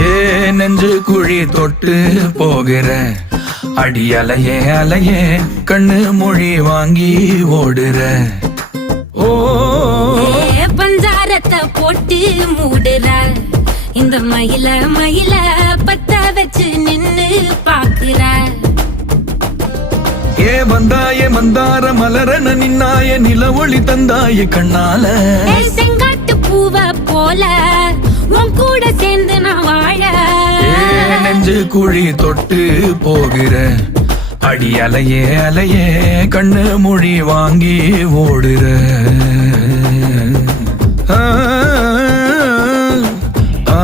ஏ நெஞ்சு குழி தொட்டு போகிற அடி அலையே அலையே கண்ணு மொழி வாங்கி ஓடுற. ஓ பஞ்சாரத்தை போட்டு மூடுற இந்த மயில மயில பத்த வச்சு நின்னு பாக்குற. ஏ வந்தாய மந்தார மலரன நின்னாய நில ஒளி தந்தாய கண்ணால. செங்காட்டு பூவ போல உன் கூட சேர்ந்து நான் வாழ. நெஞ்சு குழி தொட்டு போகிற அடி அலையே அலையே கண்ணு மொழி வாங்கி ஓடுற. ஆ ஆ